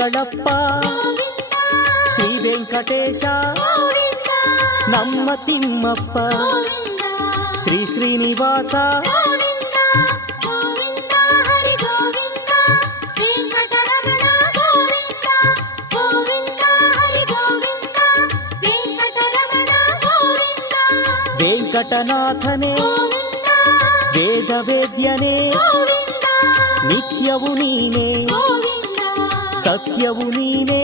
ಮಂಗಳಪ್ಪ ಶ್ರೀ ವೆಂಕಟೇಶ ನಮ್ಮ ತಿಮ್ಮಪ್ಪ ಶ್ರೀ ಶ್ರೀನಿವಾಸ ವೆಂಕಟನಾಥನೇ ವೇದ ವೇದ್ಯನೇ ನಿತ್ಯವು ನೀನೇ ಸತ್ಯವು ನೀನೇ